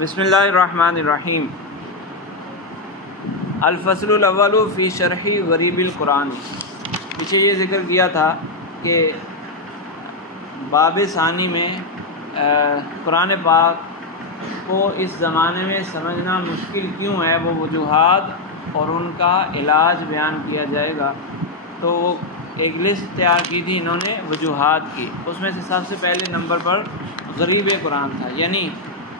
بسم اللہ الرحمن الرحیم۔ الفصل الاول فی شرح غریب القرآن۔ پیچھے یہ ذکر کیا تھا کہ باب ثانی میں قرآن پاک کو اس زمانے میں سمجھنا مشکل کیوں ہے، وہ وجوہات اور ان کا علاج بیان کیا جائے گا۔ تو وہ ایک لسٹ تیار کی تھی انہوں نے وجوہات کی، اس میں سے سب سے پہلے نمبر پر غریب قرآن تھا، یعنی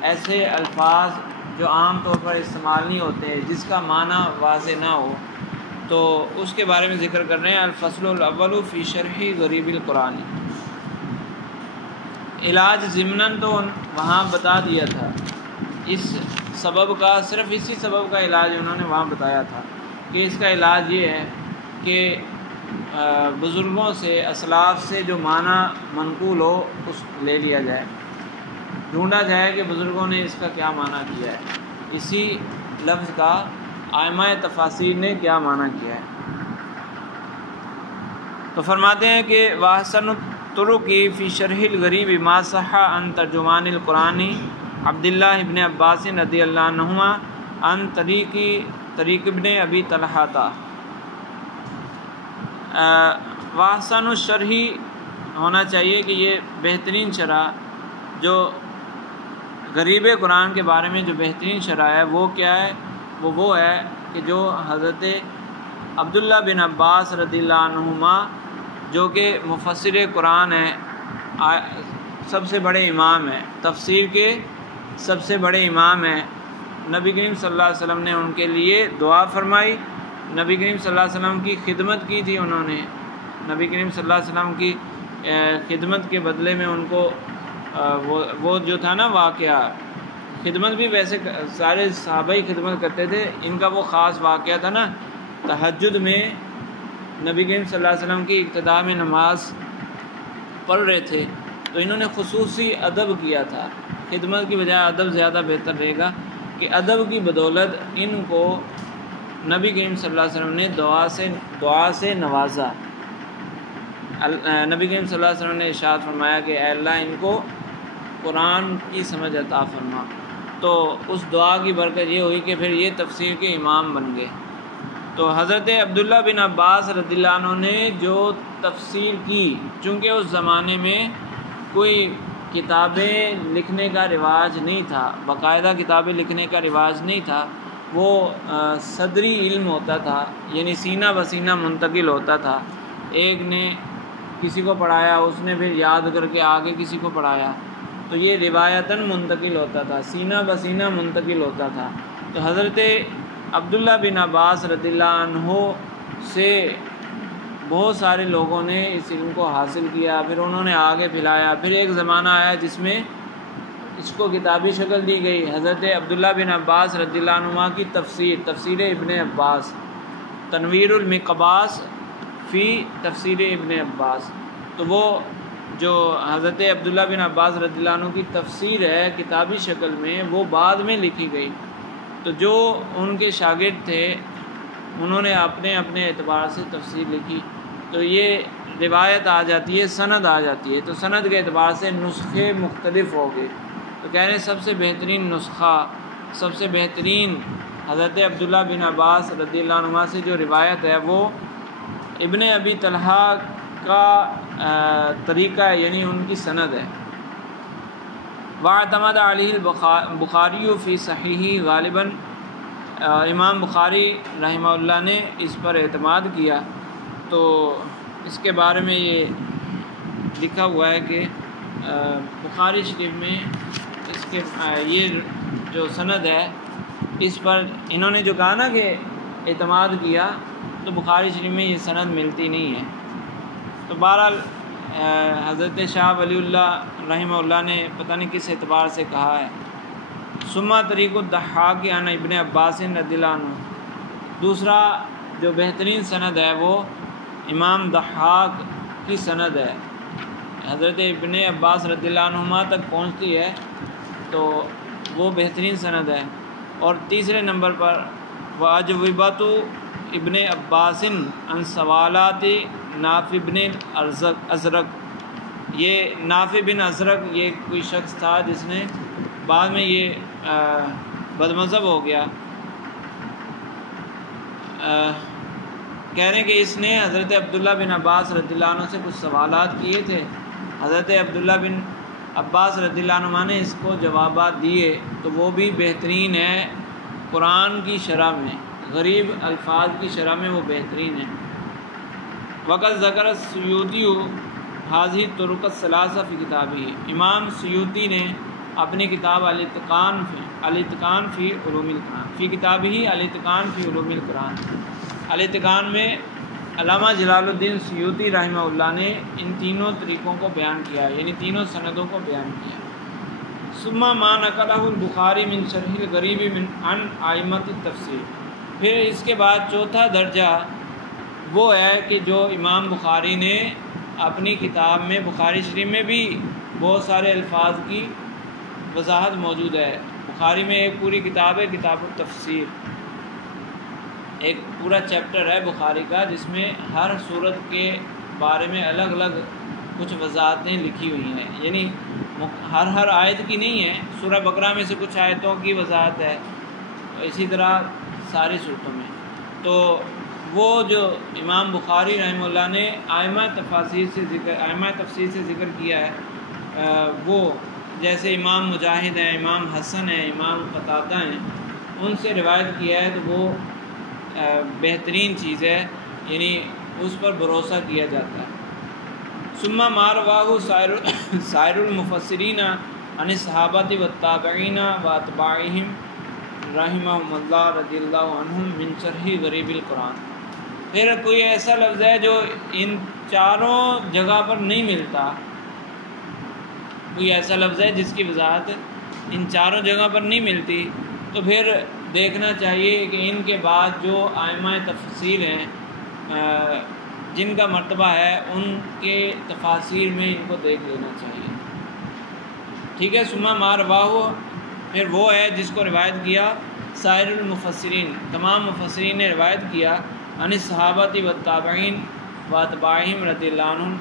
ایسے الفاظ جو عام طور پر استعمال نہیں ہوتے، جس کا معنی واضح نہ ہو، تو اس کے بارے میں ذکر کر رہے ہیں۔ الفصل الاول فی شرح غریب القرآن۔ علاج ضمناً تو وہاں بتا دیا تھا، اس سبب کا، صرف اسی سبب کا علاج انہوں نے وہاں بتایا تھا کہ اس کا علاج یہ ہے کہ بزرگوں سے، اسلاف سے جو معنی منقول ہو اس لے لیا جائے، ڈھونڈا جائے کہ بزرگوں نے اس کا کیا معنی کیا ہے، اسی لفظ کا ائمہ تفاسیر نے کیا معنی کیا ہے۔ تو فرماتے ہیں کہ واحسن الطرق فی شرح الغریب ما صح عن ترجمان القرآن عبداللہ ابن عباس رضی اللہ عنہما عن طریق ابن ابی طلحہ۔ واحسن الشرح ہونا چاہیے کہ یہ بہترین شرح، جو غریب قرآن کے بارے میں جو بہترین شرح ہے وہ کیا ہے؟ وہ ہے کہ جو حضرت عبداللہ بن عباس رضی اللہ عنہما، جو کہ مفسر قرآن ہیں، سب سے بڑے امام ہیں، تفسیر کے سب سے بڑے امام ہیں، نبی کریم صلی اللہ علیہ وسلم نے ان کے لیے دعا فرمائی، نبی کریم صلی اللہ علیہ وسلم کی خدمت کی تھی انہوں نے، نبی کریم صلی اللہ علیہ وسلم کی خدمت کے بدلے میں ان کو وہ جو تھا نا واقعہ، خدمت بھی ویسے سارے صحابہ ہی خدمت کرتے تھے، ان کا وہ خاص واقعہ تھا نا، تہجد میں نبی کریم صلی اللہ علیہ وسلم کی ابتدا میں نماز پڑھ رہے تھے، تو انہوں نے خصوصی ادب کیا تھا، خدمت کی بجائے ادب زیادہ بہتر رہے گا، کہ ادب کی بدولت ان کو نبی کریم صلی اللہ علیہ وسلم نے دعا سے نوازا۔ نبی کریم صلی اللہ علیہ وسلم نے ارشاد فرمایا کہ اے اللہ ان کو قرآن کی سمجھ عطا فرما، تو اس دعا کی برکت یہ ہوئی کہ پھر یہ تفسیر کے امام بن گئے۔ تو حضرت عبداللہ بن عباس رضی اللہ عنہ نے جو تفسیر کی، چونکہ اس زمانے میں کوئی کتابیں لکھنے کا رواج نہیں تھا، باقاعدہ کتابیں لکھنے کا رواج نہیں تھا، وہ صدری علم ہوتا تھا، یعنی سینہ بسینہ منتقل ہوتا تھا، ایک نے کسی کو پڑھایا، اس نے پھر یاد کر کے آگے کسی کو پڑھایا، تو یہ روایتاً منتقل ہوتا تھا، سینہ بسینہ منتقل ہوتا تھا۔ تو حضرت عبداللہ بن عباس رضی اللہ عنہ سے بہت سارے لوگوں نے اس علم کو حاصل کیا، پھر انہوں نے آگے پھیلایا، پھر ایک زمانہ آیا جس میں اس کو کتابی شکل دی گئی۔ حضرت عبداللہ بن عباس رضی اللہ عنہ کی تفسیر ابن عباس، تنویر المقباس فی تفسیر ابن عباس، تو وہ جو حضرت عبداللہ بن عباس رضی اللہ عنہ کی تفسیر ہے کتابی شکل میں، وہ بعد میں لکھی گئی۔ تو جو ان کے شاگرد تھے انہوں نے اپنے اعتبار سے تفسیر لکھی، تو یہ روایت آ جاتی ہے، سند آ جاتی ہے، تو سند کے اعتبار سے نسخے مختلف ہو گئے۔ تو کہہ رہے ہیں سب سے بہترین نسخہ، سب سے بہترین حضرت عبداللہ بن عباس رضی اللہ عنہ سے جو روایت ہے وہ ابن ابی طلحہ کا طریقہ ہے، یعنی ان کی سند ہے۔ واعتمد علیہ البخاری فی صحیح، غالباً امام بخاری رحمہ اللہ نے اس پر اعتماد کیا۔ تو اس کے بارے میں یہ لکھا ہوا ہے کہ بخاری شریف میں اس کے یہ جو سند ہے، اس پر انہوں نے جو کہا نا کہ اعتماد کیا، تو بخاری شریف میں یہ سند ملتی نہیں ہے۔ تو بہرحال حضرت شاہ ولی اللہ رحمہ اللہ نے پتہ نہیں کس اعتبار سے کہا ہے۔ ثم طریق الضحاک عن ابن عباس رضی اللہ عنہ، دوسرا جو بہترین سند ہے وہ امام ضحاک کی سند ہے، حضرت ابن عباس رضی اللہ عنہما تک پہنچتی ہے، تو وہ بہترین سند ہے۔ اور تیسرے نمبر پر واجوبۃ ابن عباس عن سوالات نافع بن ازرق، یہ نافع بن ازرق یہ کوئی شخص تھا جس نے بعد میں یہ بد مذہب ہو گیا، کہہ رہے ہیں کہ اس نے حضرت عبداللہ بن عباس رضی اللہ عنہ سے کچھ سوالات کیے تھے، حضرت عبداللہ بن عباس رضی اللہ عنہ نے اس کو جوابات دیے، تو وہ بھی بہترین ہے قرآن کی شرح میں، غریب الفاظ کی شرح میں وہ بہترین ہے۔ وقت ذکر سیوطی حاضی طرق الثلاثہ فی کتابی، امام سیوطی نے اپنی کتاب الاتقان فی علوم القرآن فی کتابی الاتقان فی علوم القرآن، الاتقان میں علامہ جلال الدین سیوطی رحمہ اللہ نے ان تینوں طریقوں کو بیان کیا، یعنی تینوں سندوں کو بیان کیا۔ ثم ما نقلہ البخاری من شرح الغریب من عن ائمۃ التفسیر، پھر اس کے بعد چوتھا درجہ وہ ہے کہ جو امام بخاری نے اپنی کتاب میں، بخاری شریف میں بھی بہت سارے الفاظ کی وضاحت موجود ہے۔ بخاری میں ایک پوری کتاب ہے کتاب التفسیر، ایک پورا چیپٹر ہے بخاری کا جس میں ہر صورت کے بارے میں الگ الگ کچھ وضاحتیں لکھی ہوئی ہیں، یعنی ہر آیت کی نہیں ہے، سورہ بقرہ میں سے کچھ آیتوں کی وضاحت ہے، اسی طرح ساری صورتوں میں۔ تو وہ جو امام بخاری رحمہ اللہ نے ائمہ تفسیر سے ذکر کیا ہے، وہ جیسے امام مجاہد ہیں، امام حسن ہیں، امام قتادہ ہیں، ان سے روایت کیا ہے، تو وہ بہترین چیز ہے، یعنی اس پر بھروسہ کیا جاتا ہے۔ ثم ما رواه سائر المفسرین عن الصحابۃ والتابعین واتباعہم رحمہم اللہ رضی اللہ عنہم من شرح غریب القرآن، پھر کوئی ایسا لفظ ہے جو ان چاروں جگہ پر نہیں ملتا، کوئی ایسا لفظ ہے جس کی وضاحت ان چاروں جگہ پر نہیں ملتی، تو پھر دیکھنا چاہیے کہ ان کے بعد جو ائمہ تفسیر ہیں جن کا مرتبہ ہے ان کے تفاسیر میں ان کو دیکھ لینا چاہیے، ٹھیک ہے۔ ثم ما رواه، پھر وہ ہے جس کو روایت کیا سائر المفسرین، تمام مفسرین نے روایت کیا، عن الصحابۃ والتابعین واتباعہم رضی اللہ عنہم،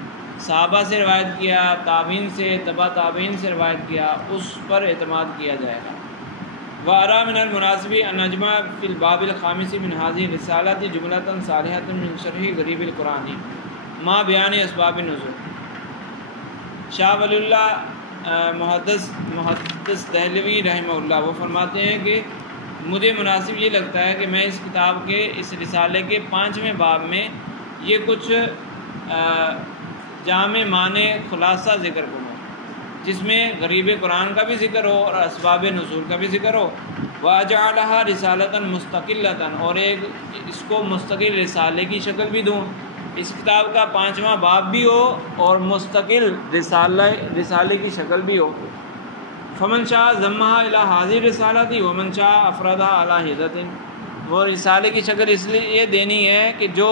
صحابہ سے روایت کیا، تابعین سے، تبع تابعین سے روایت کیا، اس پر اعتماد کیا جائے گا۔ وَأَرَى مِنَ الْمُنَاسِبِ أَنْ نَجْمَعَ فِي الْبَابِ الْخَامِسِ مِنْ هَذِهِ الرِّسَالَةِ جُمْلَةً صَالِحَةً مِنْ شَرْحِ غَرِيبِ الْقُرْآنِ مَا بِيَانِ أَسْبَابِ النُّزُولِ۔ شاہ ولی اللہ محدث دہلوی رحمہ اللہ وہ فرماتے ہیں کہ مجھے مناسب یہ لگتا ہے کہ میں اس کتاب کے، اس رسالے کے 5ویں باب میں یہ کچھ جامع معنی خلاصہ ذکر کروں، جس میں غریب قرآن کا بھی ذکر ہو اور اسباب نزول کا بھی ذکر ہو، وَأَجْعَلَهَا رِسَالَةً مُسْتَقِلَّةً، اور ایک اس کو مستقل رسالے کی شکل بھی دوں، اس کتاب کا 5واں باب بھی ہو اور مستقل رسالے کی شکل بھی ہو۔ فمن شاء ضمها الى هذه الرسالة ومن شاء افردها على حدة، وہ رسالے کی شکل اس لیے یہ دینی ہے کہ جو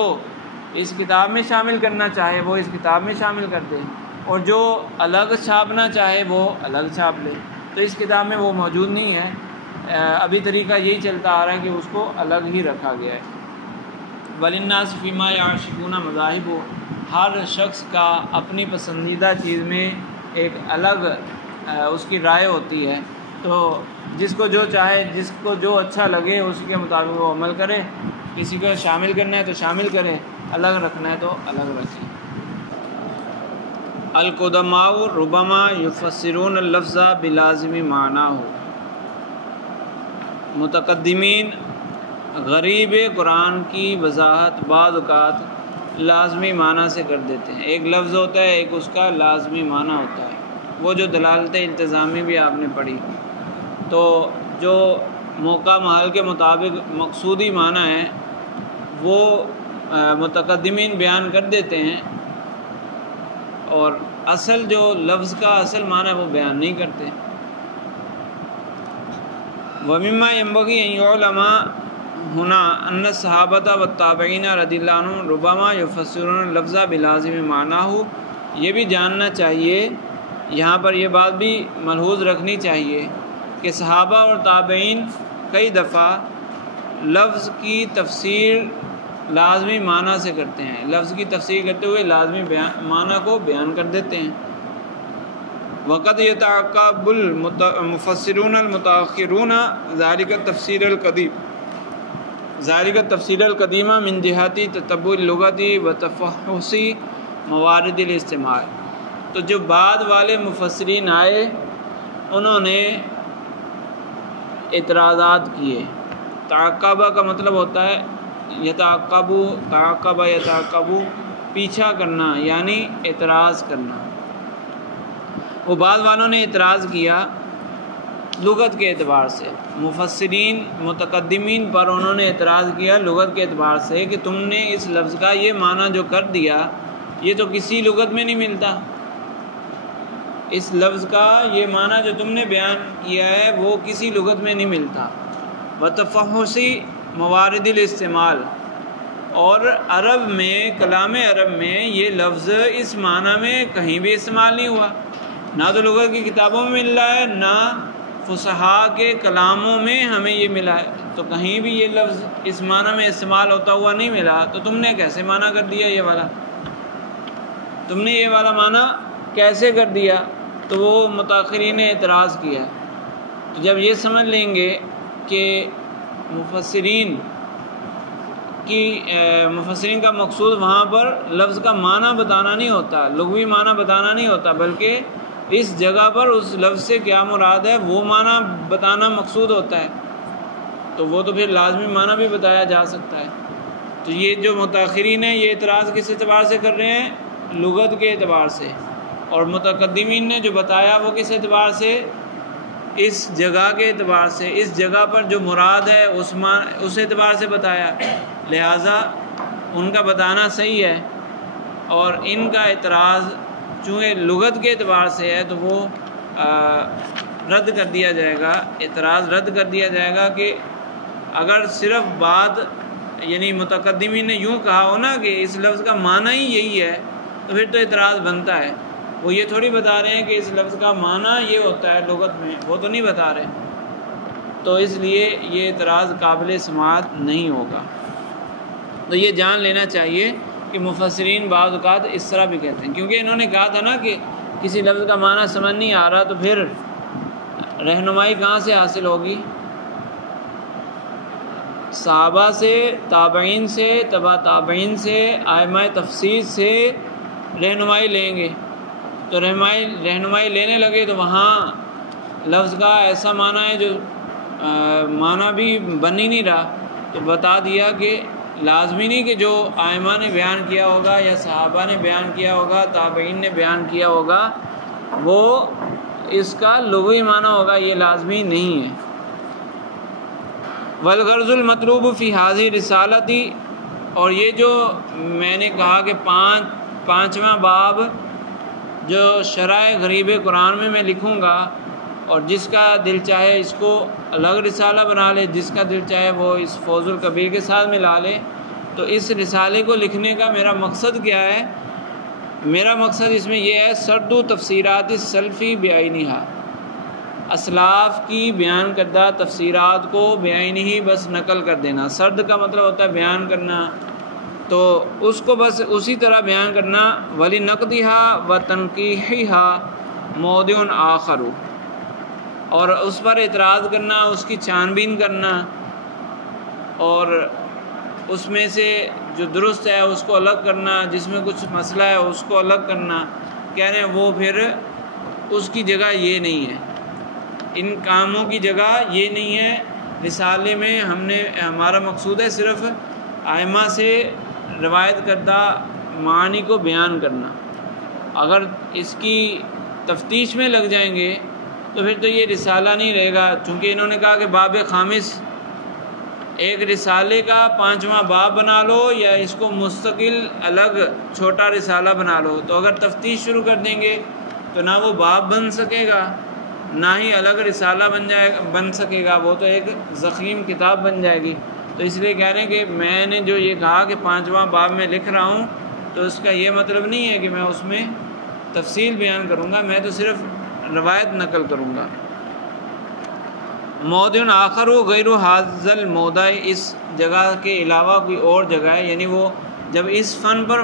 اس کتاب میں شامل کرنا چاہے وہ اس کتاب میں شامل کر دے، اور جو الگ چھاپنا چاہے وہ الگ چھاپ لے، تو اس کتاب میں وہ موجود نہیں ہے، ابھی طریقہ یہی چلتا آ رہا ہے کہ اس کو الگ ہی رکھا گیا ہے۔ وَلِلنَّاسِ فِيمَا يَعْشِقُونَ مَذَاهِبُ، ہر شخص کا اپنی پسندیدہ چیز میں ایک الگ اس کی رائے ہوتی ہے، تو جس کو جو چاہے، جس کو جو اچھا لگے اس کے مطابق وہ عمل کرے، کسی کو شامل کرنا ہے تو شامل کرے، الگ رکھنا ہے تو الگ رکھے۔ القدماء ربما یفسرون اللفظ بلازم معناه، متقدمین غریب قرآن کی وضاحت بعض اوقات لازمی معنی سے کر دیتے ہیں، ایک لفظ ہوتا ہے ایک اس کا لازمی معنی ہوتا ہے، وہ جو دلالت التزامی بھی آپ نے پڑھی، تو جو موقع محل کے مطابق مقصودی معنی ہے وہ متقدمین بیان کر دیتے ہیں، اور اصل جو لفظ کا اصل معنی وہ بیان نہیں کرتے۔ وَمِمَّا يَنبَغِي أَن يُعْلَمَ هُنَا أَنَّ الصَّحَابَةَ وَالتَّابِعِينَ رضی اللہ عنہم ربما يفسرون اللفظ بلازم معناه، یہ بھی جاننا چاہیے، یہاں پر یہ بات بھی ملحوظ رکھنی چاہیے کہ صحابہ اور تابعین کئی دفعہ لفظ کی تفسیر لازمی معنی سے کرتے ہیں، لفظ کی تفسیر کرتے ہوئے لازمی معنی کو بیان کر دیتے ہیں۔ وقد يتعقب المفسرون المتأخرون ذلك التفسير القديم ذلك التفسير القديم من جهة تتبع اللغة وتفحص موارد الاستعمال. تو جو بعد والے مفسرین آئے انہوں نے اعتراضات کیے. تعقبہ کا مطلب ہوتا ہے یتعقب پیچھا کرنا یعنی اعتراض کرنا. وہ بعد والوں نے اعتراض کیا لغت کے اعتبار سے. مفسرین متقدمین پر انہوں نے اعتراض کیا لغت کے اعتبار سے کہ تم نے اس لفظ کا یہ معنی جو کر دیا یہ تو کسی لغت میں نہیں ملتا. اس لفظ کا یہ معنی جو تم نے بیان کیا ہے وہ کسی لغت میں نہیں ملتا. وتفحص موارد الاستعمال، اور عرب میں کلام عرب میں یہ لفظ اس معنی میں کہیں بھی استعمال نہیں ہوا. نہ تو لغت کی کتابوں میں مل رہا ہے نہ فصحاء کے کلاموں میں ہمیں یہ ملا ہے. تو کہیں بھی یہ لفظ اس معنی میں استعمال ہوتا ہوا نہیں ملا. تو تم نے کیسے معنی کر دیا یہ والا؟ تم نے یہ والا معنی کیسے کر دیا؟ تو وہ متاخرین نے اعتراض کیا. تو جب یہ سمجھ لیں گے کہ مفسرین کا مقصود وہاں پر لفظ کا معنی بتانا نہیں ہوتا، لغوی معنی بتانا نہیں ہوتا، بلکہ اس جگہ پر اس لفظ سے کیا مراد ہے وہ معنی بتانا مقصود ہوتا ہے، تو وہ تو پھر لازمی معنی بھی بتایا جا سکتا ہے. تو یہ جو متاخرین ہیں یہ اعتراض کس اعتبار سے کر رہے ہیں؟ لغت کے اعتبار سے. اور متقدمین نے جو بتایا وہ کس اعتبار سے؟ اس جگہ کے اعتبار سے. اس جگہ پر جو مراد ہے اس اعتبار سے بتایا. لہٰذا ان کا بتانا صحیح ہے، اور ان کا اعتراض چونکہ لغت کے اعتبار سے ہے تو وہ رد کر دیا جائے گا. اعتراض رد کر دیا جائے گا کہ اگر صرف بات یعنی متقدمین نے یوں کہا ہو نا کہ اس لفظ کا معنی ہی یہی ہے تو پھر تو اعتراض بنتا ہے. وہ یہ تھوڑی بتا رہے ہیں کہ اس لفظ کا معنی یہ ہوتا ہے لغت میں، وہ تو نہیں بتا رہے. تو اس لیے یہ اعتراض قابل سماعت نہیں ہوگا. تو یہ جان لینا چاہیے کہ مفسرین بعض اوقات اس طرح بھی کہتے ہیں، کیونکہ انہوں نے کہا تھا نا کہ کسی لفظ کا معنی سمجھ نہیں آ رہا تو پھر رہنمائی کہاں سے حاصل ہوگی؟ صحابہ سے، تابعین سے، تبع تابعین سے، ائمہ تفسیر سے رہنمائی لیں گے. تو رہنمائی لینے لگے تو وہاں لفظ کا ایسا معنی ہے جو معنی بھی بن ہی نہیں رہا. تو بتا دیا کہ لازمی نہیں کہ جو ائمہ نے بیان کیا ہوگا یا صحابہ نے بیان کیا ہوگا، تابعین نے بیان کیا ہوگا وہ اس کا لغوی معنی ہوگا، یہ لازمی نہیں ہے. والغرض المطلوب فی هذه رسالتی، اور یہ جو میں نے کہا کہ پانچواں باب جو شرح غریب قرآن میں لکھوں گا، اور جس کا دل چاہے اس کو الگ رسالہ بنا لے، جس کا دل چاہے وہ اس فوز الکبیر کے ساتھ ملا لے. تو اس رسالے کو لکھنے کا میرا مقصد کیا ہے؟ میرا مقصد اس میں یہ ہے سرد و تفسیرات السلفی بعینہا، اسلاف کی بیان کردہ تفسیرات کو بعینہ بس نقل کر دینا. سرد کا مطلب ہوتا ہے بیان کرنا، تو اس کو بس اسی طرح بیان کرنا. وَلِنَقْدِهَا وَتَنْقِيحِهَا مَوْضِعٌ آخَرُ، اور اس پر اعتراض کرنا، اس کی چھان بین کرنا، اور اس میں سے جو درست ہے اس کو الگ کرنا، جس میں کچھ مسئلہ ہے اس کو الگ کرنا. کہہ رہے ہیں وہ پھر اس کی جگہ یہ نہیں ہے، ان کاموں کی جگہ یہ نہیں ہے. رسالے میں ہمارا مقصود ہے صرف ائمہ سے روایت کردہ معانی کو بیان کرنا. اگر اس کی تفتیش میں لگ جائیں گے تو پھر تو یہ رسالہ نہیں رہے گا. چونکہ انہوں نے کہا کہ باب خامس، ایک رسالے کا 5واں باب بنا لو یا اس کو مستقل الگ چھوٹا رسالہ بنا لو. تو اگر تفتیش شروع کر دیں گے تو نہ وہ باب بن سکے گا نہ ہی الگ رسالہ بن سکے گا، وہ تو ایک ضخیم کتاب بن جائے گی. تو اس لیے کہہ رہے ہیں کہ میں نے جو یہ کہا کہ 5واں باب میں لکھ رہا ہوں تو اس کا یہ مطلب نہیں ہے کہ میں اس میں تفصیل بیان کروں گا، میں تو صرف روایت نقل کروں گا. موضع آخر و غیر حاض الموضع، اس جگہ کے علاوہ کوئی اور جگہ ہے. یعنی وہ جب اس فن پر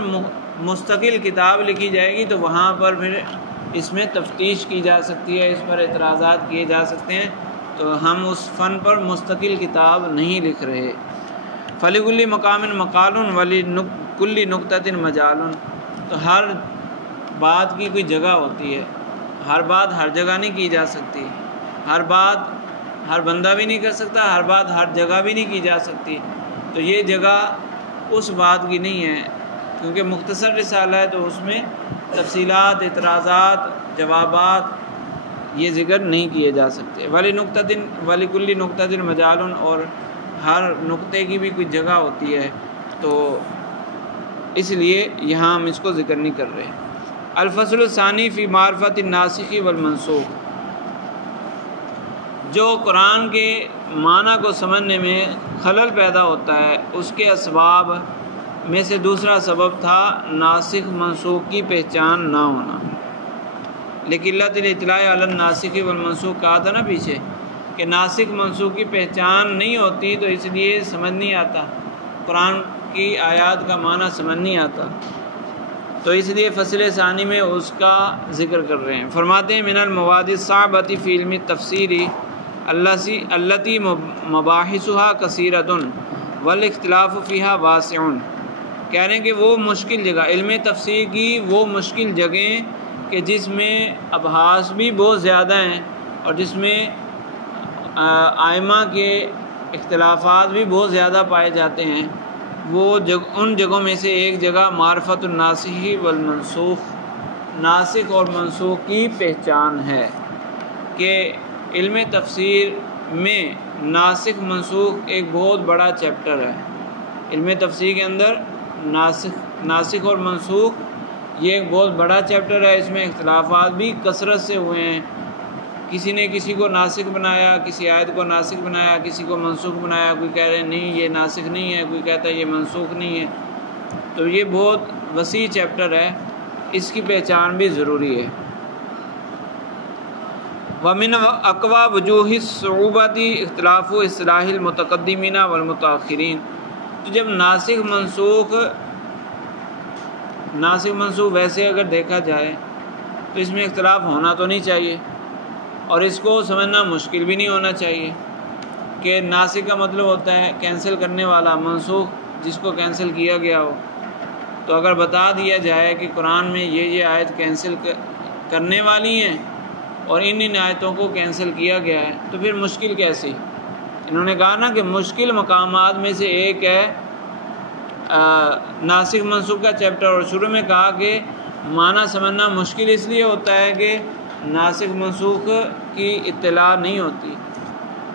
مستقل کتاب لکھی جائے گی تو وہاں پر پھر اس میں تفتیش کی جا سکتی ہے، اس پر اعتراضات کیے جا سکتے ہیں، تو ہم اس فن پر مستقل کتاب نہیں لکھ رہے۔ فَلِكُلِّ مَقَامٍ مَقَالٌ وَلِكُلِّ نُقْطَةٍ مَجَالٌ، تو ہر بات کی کوئی جگہ ہوتی ہے، ہر بات ہر جگہ نہیں کی جا سکتی، ہر بات ہر بندہ بھی نہیں کر سکتا، ہر بات ہر جگہ بھی نہیں کی جا سکتی۔ تو یہ جگہ اس بات کی نہیں ہے، کیونکہ مختصر رسالہ ہے تو اس میں تفصیلات، اعتراضات، جوابات یہ ذکر نہیں کیے جا سکتے۔ وَلِكُلِّ نُقْطَةٍ مَجَالٌ، اور ہر نقطے کی بھی کوئی جگہ ہوتی ہے، تو اس لیے یہاں ہم اس کو ذکر نہیں کر رہے۔ الفصل الثانی فی معرفت الناسخ والمنسوخ، جو قرآن کے معنی کو سمجھنے میں خلل پیدا ہوتا ہے، اس کے اسباب میں سے دوسرا سبب تھا ناسخ منسوخ کی پہچان نہ ہونا۔ لِقِلَّةِ الِاطِّلَاعِ عَلَى النَّاسِخِ وَالْمَنسُوخ کہا تھا نا پیچھے کہ ناسخ منسوخ کی پہچان نہیں ہوتی، تو اس لیے سمجھ نہیں آتا، قرآن کی آیات کا معنی سمجھ نہیں آتا، تو اس لیے فصل ثانی میں اس کا ذکر کر رہے ہیں۔ فرماتے ہیں من المواد الصعبۃ فی علم التفسیر التی مباحثها کثیرۃ والاختلاف فیہا واسع، کہہ رہے ہیں کہ وہ مشکل جگہ، علم تفسیر کی وہ مشکل جگہیں کہ جس میں ابحاث بھی بہت زیادہ ہیں اور جس میں ائمہ کے اختلافات بھی بہت زیادہ پائے جاتے ہیں، وہ ان جگہوں میں سے ایک جگہ معرفت الناسخ والمنسوخ، ناسخ اور منسوخ کی پہچان ہے، کہ علم تفسیر میں ناسخ منسوخ ایک بہت بڑا چیپٹر ہے۔ علم تفسیر کے اندر ناسخ اور منسوخ یہ ایک بہت بڑا چیپٹر ہے، اس میں اختلافات بھی کثرت سے ہوئے ہیں، کسی نے کسی کو ناسخ بنایا، کسی آیت کو ناسخ بنایا، کسی کو منسوخ بنایا، کوئی کہہ رہے نہیں یہ ناسخ نہیں ہے، کوئی کہتا ہے یہ منسوخ نہیں ہے، تو یہ بہت وسیع چیپٹر ہے، اس کی پہچان بھی ضروری ہے۔ وَمِنْ أَقْوَى وُجُوهِ الصُّعُوبَةِ اخْتِلَافُ اصطلاح المتقدمین والمتاخرین، تو جب ناسخ منسوخ ویسے اگر دیکھا جائے تو اس میں اختلاف ہونا تو نہیں چاہیے، اور اس کو سمجھنا مشکل بھی نہیں ہونا چاہیے کہ ناسخ کا مطلب ہوتا ہے کینسل کرنے والا، منسوخ جس کو کینسل کیا گیا ہو۔ تو اگر بتا دیا جائے کہ قرآن میں یہ آیت کینسل کرنے والی ہیں اور ان آیتوں کو کینسل کیا گیا ہے، تو پھر مشکل کیسی؟ انہوں نے کہا نا کہ مشکل مقامات میں سے ایک ہے ناسخ منسوخ کا چیپٹر، اور شروع میں کہا کہ معنی سمجھنا مشکل اس لیے ہوتا ہے کہ ناسخ منسوخ کی اطلاع نہیں ہوتی،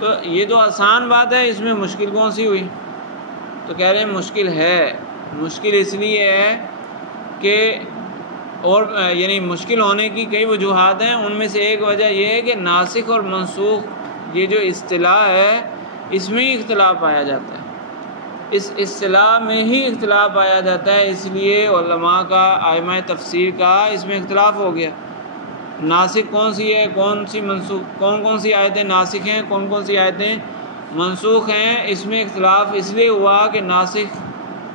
تو یہ تو آسان بات ہے، اس میں مشکل کون سی ہوئی؟ تو کہہ رہے ہیں مشکل ہے، مشکل اس لیے ہے کہ اور یعنی مشکل ہونے کی کئی وجوہات ہیں، ان میں سے ایک وجہ یہ ہے کہ ناسخ اور منسوخ یہ جو اصطلاح ہے اس میں ہی اختلاف پایا جاتا ہے، اس اصطلاح میں ہی اختلاف پایا جاتا ہے، اس لیے علماء کا، ائمہ تفسیر کا اس میں اختلاف ہو گیا، ناسخ کون سی ہے، کون سی منسوخ، کون سی آیتیں ناسخ ہیں، کون سی آیتیں منسوخ ہیں، اس میں اختلاف اس لیے ہوا کہ ناسخ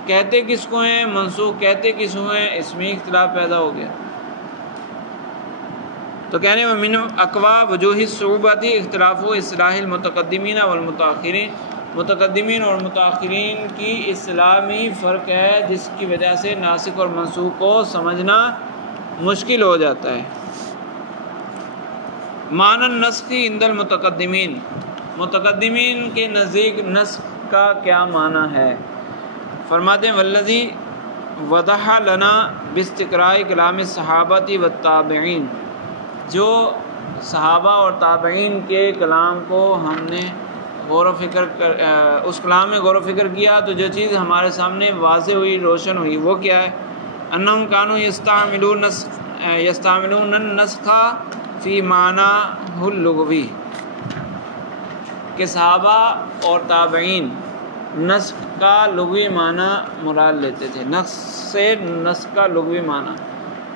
کہتے کس کو ہیں، منسوخ کہتے کس کو ہیں، اس میں اختلاف پیدا ہو گیا۔ تو کہنے میں من اقوا وجوہ الصعوبۃ اختلاف اصطلاح المتقدمین والمتاخرین، متقدمین اور متاخرین کی اصطلاح میں ہی فرق ہے، جس کی وجہ سے ناسخ اور منسوخ کو سمجھنا مشکل ہو جاتا ہے۔ معنی النسخ عند المتقدمین، متقدمین کے نزدیک نسخ کا کیا معنی ہے؟ فرماتے ہیں والذی وضح لنا باستقراء کلام الصحابۃ والتابعین، جو صحابہ اور تابعین کے کلام کو ہم نے غور و فکر اس کلام میں غور و فکر کیا، تو جو چیز ہمارے سامنے واضح ہوئی، روشن ہوئی، وہ کیا ہے؟ انہم کانوا یستعملون النسخ فی معنیہ اللغوی، کہ صحابہ اور تابعین نسخ کا لغوی معنی مراد لیتے تھے، نسخ کا لغوی معنی،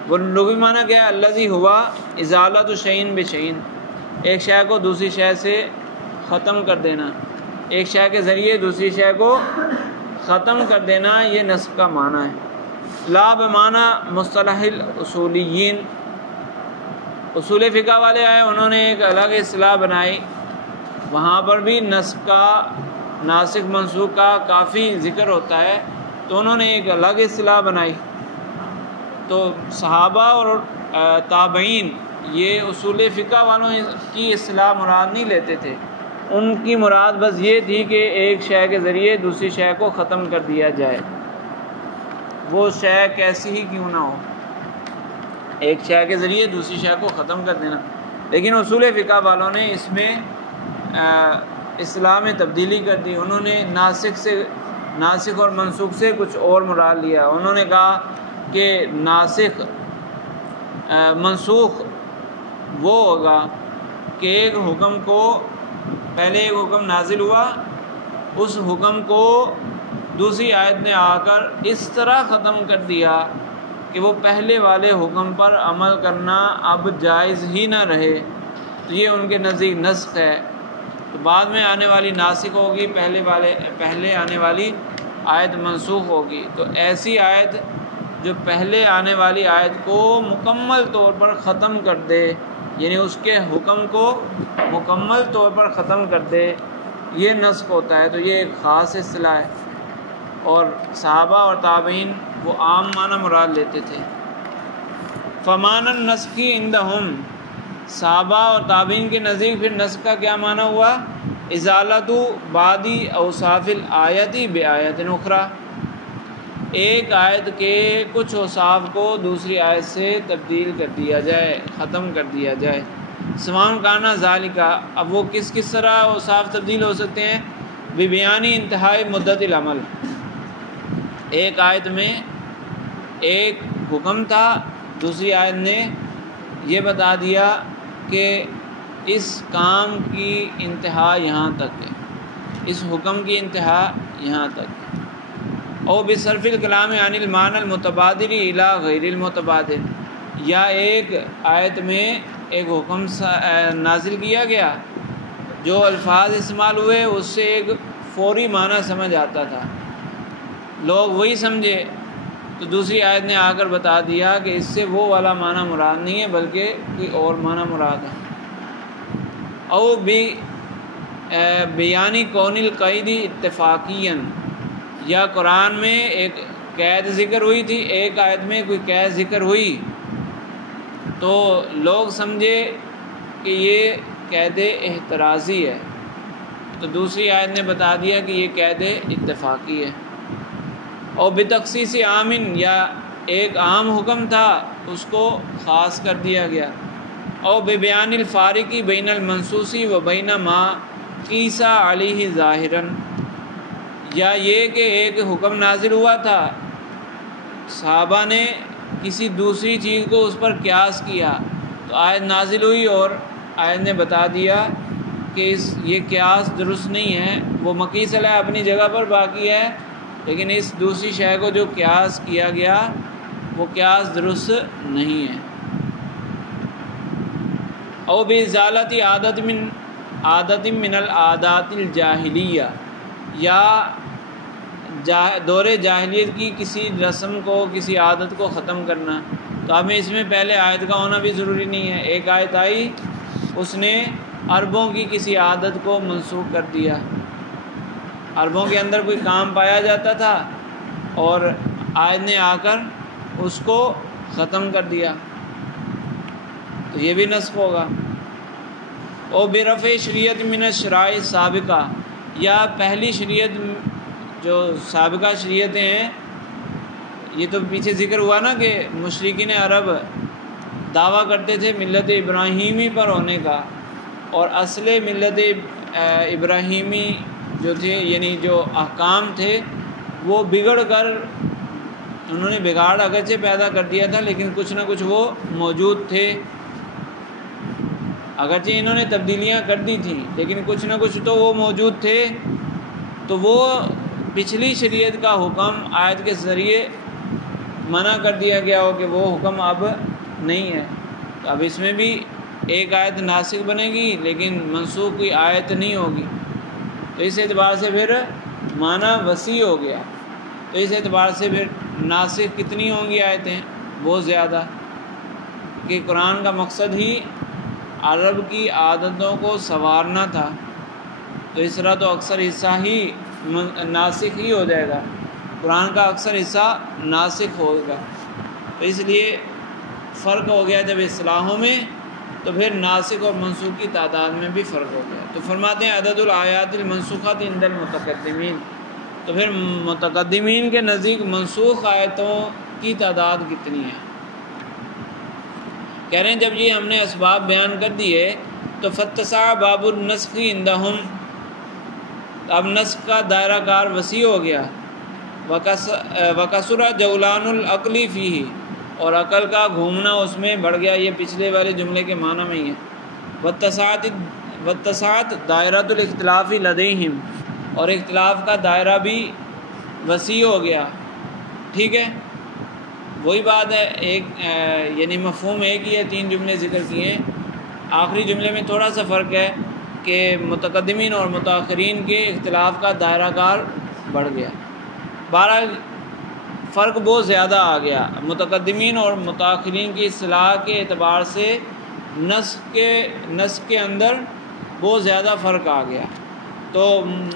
وہ لغوی معنی کیا ہے؟ الذی ہوا ازالۃ شیء بشیء، ایک شے کو دوسری شے سے ختم کر دینا، ایک شے کے ذریعے دوسری شے کو ختم کر دینا، یہ نسخ کا معنی ہے۔ لا بمعنی مصطلح الاصولیین، اصول فقہ والے آئے، انہوں نے ایک الگ اصطلاح بنائی، وہاں پر بھی نسخ کا، ناسخ منسوخ کا کافی ذکر ہوتا ہے، تو انہوں نے ایک الگ اصطلاح بنائی۔ تو صحابہ اور تابعین یہ اصول فقہ والوں کی اصطلاح مراد نہیں لیتے تھے، ان کی مراد بس یہ تھی کہ ایک شے کے ذریعے دوسری شے کو ختم کر دیا جائے، وہ شے کیسی ہی کیوں نہ ہو، ایک شے کے ذریعے دوسری شے کو ختم کر دینا۔ لیکن اصول فقہ والوں نے اس میں اصطلاح میں تبدیلی کر دی، انہوں نے ناسخ اور منسوخ سے کچھ اور مراد لیا۔ انہوں نے کہا کہ ناسخ منسوخ وہ ہوگا کہ ایک حکم کو، پہلے ایک حکم نازل ہوا، اس حکم کو دوسری آیت نے آ کر اس طرح ختم کر دیا کہ وہ پہلے والے حکم پر عمل کرنا اب جائز ہی نہ رہے، تو یہ ان کے نزدیک نسخ ہے۔ تو بعد میں آنے والی ناسخ ہوگی، پہلے آنے والی آیت منسوخ ہوگی۔ تو ایسی آیت جو پہلے آنے والی آیت کو مکمل طور پر ختم کر دے، یعنی اس کے حکم کو مکمل طور پر ختم کر دے، یہ نسخ ہوتا ہے۔ تو یہ ایک خاص اصطلاح ہے، اور صحابہ اور تابعین وہ عام معنی مراد لیتے تھے۔ فمان النسخ عندہم، صحابہ اور تابعین کے نزدیک پھر نسخ کا کیا معنی ہوا؟ ازالۃ بعض اوصاف الآیت بآیت اخری، ایک آیت کے کچھ اوصاف کو دوسری آیت سے تبدیل کر دیا جائے، ختم کر دیا جائے۔ سواء کانا ذالک، اب وہ کس طرح اوصاف تبدیل ہو سکتے ہیں؟ ببیان انتہائی مدت العمل، ایک آیت میں ایک حکم تھا، دوسری آیت نے یہ بتا دیا کہ اس کام کی انتہا یہاں تک ہے، اس حکم کی انتہا یہاں تک ہے۔ او بصرف الکلام عن المعنی المتبادل الی غیر المتبادل، یا ایک آیت میں ایک حکم نازل کیا گیا، جو الفاظ استعمال ہوئے اس سے ایک فوری معنی سمجھ آتا تھا، لوگ وہی سمجھے، تو دوسری آیت نے آ کر بتا دیا کہ اس سے وہ والا معنی مراد نہیں ہے بلکہ کوئی اور معنی مراد ہے۔ او بیانی کون القید اتفاقیاً، یا قرآن میں ایک قید ذکر ہوئی تھی، ایک آیت میں کوئی قید ذکر ہوئی تو لوگ سمجھے کہ یہ قید احترازی ہے، تو دوسری آیت نے بتا دیا کہ یہ قید اتفاقی ہے۔ اور بتخصیص عام، یا ایک عام حکم تھا اس کو خاص کر دیا گیا۔ اور ببیان الفارق بین المنصوص و بین ما قیس علیہ ظاہراً، یا یہ کہ ایک حکم نازل ہوا تھا، صحابہ نے کسی دوسری چیز کو اس پر قیاس کیا، تو آیت نازل ہوئی اور آیت نے بتا دیا کہ یہ قیاس درست نہیں ہے، وہ مقیس علیہ اپنی جگہ پر باقی ہے، لیکن اس دوسری شے کو جو قیاس کیا گیا وہ قیاس درست نہیں ہے۔ او بازالۃ عادت من العادات الجاہلیہ، یا دور جاہلیت کی کسی رسم کو، کسی عادت کو ختم کرنا، تو ہمیں اس میں پہلے آیت کا ہونا بھی ضروری نہیں ہے۔ ایک آیت آئی، اس نے عربوں کی کسی عادت کو منسوخ کر دیا، عربوں کے اندر کوئی کام پایا جاتا تھا اور آیت نے آ کر اس کو ختم کر دیا، تو یہ بھی نسخ ہوگا۔ او برفع شریعت من الشرائع سابقہ، یا پہلی شریعت جو سابقہ شریعتیں ہیں، یہ تو پیچھے ذکر ہوا نا کہ مشرکین عرب دعویٰ کرتے تھے ملت ابراہیمی پر ہونے کا، اور اصل ملت ابراہیمی جو تھے، یعنی جو احکام تھے وہ بگڑ کر، انہوں نے بگاڑ اگرچہ پیدا کر دیا تھا لیکن کچھ نہ کچھ وہ موجود تھے، اگرچہ انہوں نے تبدیلیاں کر دی تھیں لیکن کچھ نہ کچھ تو وہ موجود تھے، تو وہ پچھلی شریعت کا حکم آیت کے ذریعے منع کر دیا گیا ہو کہ وہ حکم اب نہیں ہے، تو اب اس میں بھی ایک آیت ناسخ بنے گی لیکن منسوخ کوئی آیت نہیں ہوگی، تو اس اعتبار سے پھر معنی وسیع ہو گیا، تو اس اعتبار سے پھر ناسخ کتنی ہوں گی آیتیں؟ بہت زیادہ۔ کہ قرآن کا مقصد ہی عرب کی عادتوں کو سنوارنا تھا، تو اس طرح تو اکثر حصہ ہی ناسخ ہی ہو جائے گا، قرآن کا اکثر حصہ ناسخ ہوگا۔ تو اس لیے فرق ہو گیا جب اصطلاحوں میں، تو پھر ناسخ اور منسوخ کی تعداد میں بھی فرق ہو گیا۔ تو فرماتے ہیں عدد الآیات المنسوخات عند المتقدمین، تو پھر متقدمین کے نزدیک منسوخ آیتوں کی تعداد کتنی ہے؟ کہہ رہے ہیں جب یہ ہم نے اسباب بیان کر دیے تو فتسع باب النسخ عندہم، اب نسخ کا دائرہ کار وسیع ہو گیا، وکثر جولان العقل فیہ، اور عقل کا گھومنا اس میں بڑھ گیا، یہ پچھلے والے جملے کے معنی میں ہی ہے۔ واتسعت دائرۃ الاختلاف لدیہم، اور اختلاف کا دائرہ بھی وسیع ہو گیا، ٹھیک ہے، وہی بات ہے، ایک یعنی مفہوم ایک ہی ہے، تین جملے ذکر کیے ہیں، آخری جملے میں تھوڑا سا فرق ہے کہ متقدمین اور متاخرین کے اختلاف کا دائرہ کار بڑھ گیا۔ بہرحال فرق بہت زیادہ آ گیا، متقدمین اور متاخرین کی اصطلاح کے اعتبار سے نسخ کے اندر بہت زیادہ فرق آ گیا۔ تو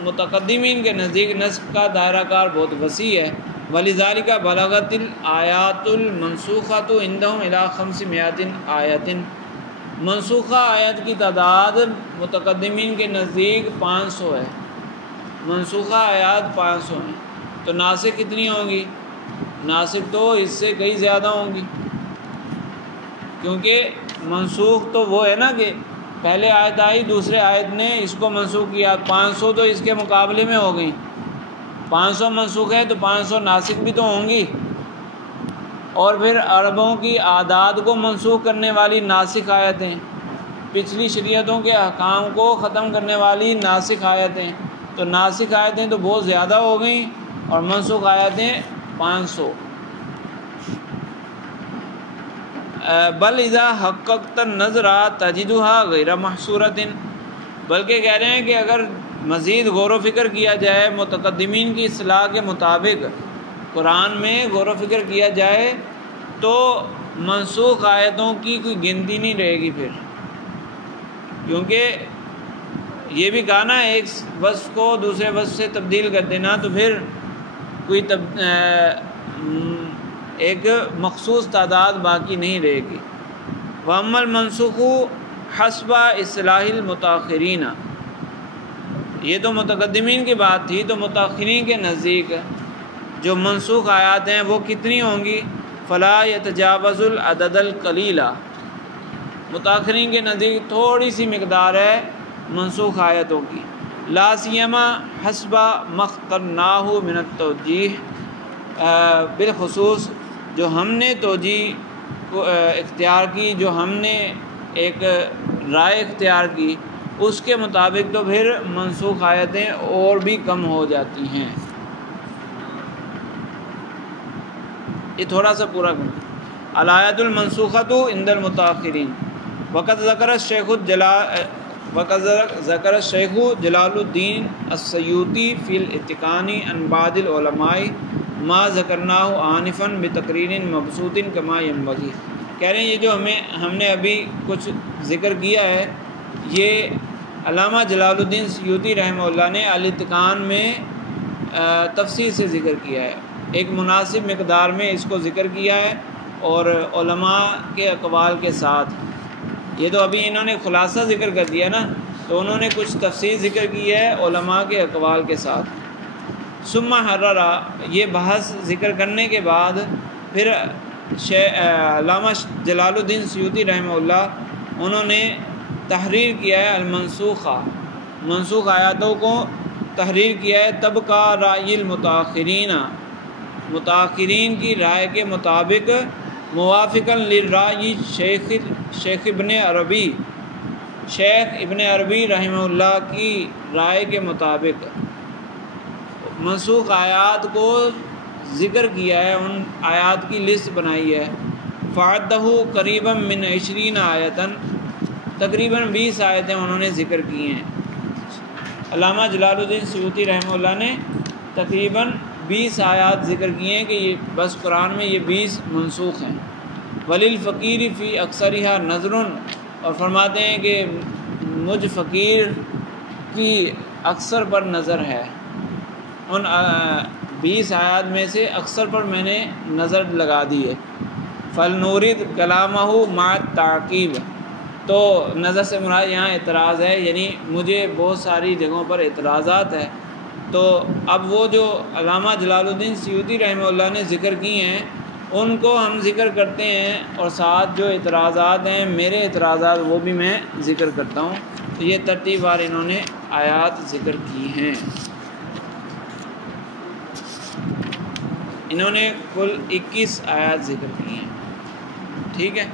متقدمین کے نزدیک نسخ کا دائرہ کار بہت وسیع ہے، وَلِذَالِكَ بَلَغَتِ الْآيَاتُ الْمَنْسُوخَةُ عِنْدَهُمْ إِلَىٰ 500 آیَةٍ، منسوخہ آیت کی تعداد متقدمین کے نزدیک 500 ہے، منسوخہ آیات 500 ہیں، تو ناسخ کتنی ہوں گی؟ ناسخ تو اس سے کئی زیادہ ہوں گی، کیونکہ منسوخ تو وہ ہے نا کہ پہلے آیت آئی، دوسرے آیت نے اس کو منسوخ کیا، 500 تو اس کے مقابلے میں ہو گئی، 500 منسوخ ہے تو 500 ناسخ بھی تو ہوں گی، اور پھر عربوں کی عادات کو منسوخ کرنے والی ناسخ آیتیں، پچھلی شریعتوں کے احکام کو ختم کرنے والی ناسخ آیتیں، تو ناسخ آیتیں تو بہت زیادہ ہو گئیں اور منسوخ آیتیں 500۔ بل اذا حققت النظر تجدها غیر محصورۃ، بلکہ کہہ رہے ہیں کہ اگر مزید غور و فکر کیا جائے متقدمین کی اصطلاح کے مطابق، قرآن میں غور و فکر کیا جائے تو منسوخ آیتوں کی کوئی گنتی نہیں رہے گی پھر، کیونکہ یہ بھی کہا نا ایک وصف کو دوسرے وصف سے تبدیل کر دینا، تو پھر کوئی ایک مخصوص تعداد باقی نہیں رہے گی۔ وَأَمَّا الْمَنْسُوخُ حَسْبَ اصطلاح المتاخرین، یہ تو متقدمین کی بات تھی، تو متاخرین کے نزدیک جو منسوخ آیات ہیں وہ کتنی ہوں گی؟ فَلَا يَتَجَاوَزُ الْعَدَدَ الْقَلِيلَ، متاخرین کے نزدیک تھوڑی سی مقدار ہے منسوخ آیتوں کی، لا سیما حسب مخترناہ من التوجیہ، بالخصوص جو ہم نے توجیہ کو اختیار کی، جو ہم نے ایک رائے اختیار کی، اس کے مطابق تو پھر منسوخ آیتیں اور بھی کم ہو جاتی ہیں۔ یہ تھوڑا سا پورا کریں۔ الآیات المنسوخۃ عند المتاخرین، وقد ذکر الشیخ جلال الدین السیوطی فی الاتقان عن بعض العلماء ما ذکرناہ آنفا بتقریر مبسوط کما ینبغی، کہہ رہے ہیں یہ جو ہم نے ابھی کچھ ذکر کیا ہے، یہ علامہ جلال الدین سیوطی رحمہ اللہ نے الاتقان میں تفصیل سے ذکر کیا ہے، ایک مناسب مقدار میں اس کو ذکر کیا ہے، اور علماء کے اقوال کے ساتھ۔ یہ تو ابھی انہوں نے خلاصہ ذکر کر دیا نا، تو انہوں نے کچھ تفصیل ذکر کی ہے علماء کے اقوال کے ساتھ۔ ثم حررہ، یہ بحث ذکر کرنے کے بعد پھر علامہ جلال الدین سیوطی رحمہ اللہ انہوں نے تحریر کیا ہے المنسوخہ، منسوخ آیاتوں کو تحریر کیا ہے، طبقہ رائے المتاخرین، متاخرین کی رائے کے مطابق، موافقا للرائے شیخ ابن عربی، شیخ ابن عربی رحمہ اللہ کی رائے کے مطابق منسوخ آیات کو ذکر کیا ہے، ان آیات کی لسٹ بنائی ہے۔ فعدہ قریبا من 20 آیتاً، تقریباً 20 آیتیں انہوں نے ذکر کی ہیں۔ علامہ جلال الدین سیوطی رحمہ اللہ نے تقریباً 20 آیات ذکر کی ہیں کہ یہ بس قرآن میں یہ 20 منسوخ ہیں۔ وللفقیر فی اکثرھا نظر، اور فرماتے ہیں کہ مجھ فقیر کی اکثر پر نظر ہے، ان 20 آیات میں سے اکثر پر میں نے نظر لگا دی ہے۔ فلنورد کلامہ مع التعقیب، تو نظر سے مراد یہاں اعتراض ہے، یعنی مجھے بہت ساری جگہوں پر اعتراضات ہے، تو اب وہ جو علامہ جلال الدین سیوطی رحمہ اللہ نے ذکر کی ہیں ان کو ہم ذکر کرتے ہیں، اور ساتھ جو اعتراضات ہیں میرے اعتراضات وہ بھی میں ذکر کرتا ہوں۔ تو یہ ترتیب وار انہوں نے آیات ذکر کی ہیں۔ انہوں نے کل 21 آیات ذکر کی ہیں، ٹھیک ہے۔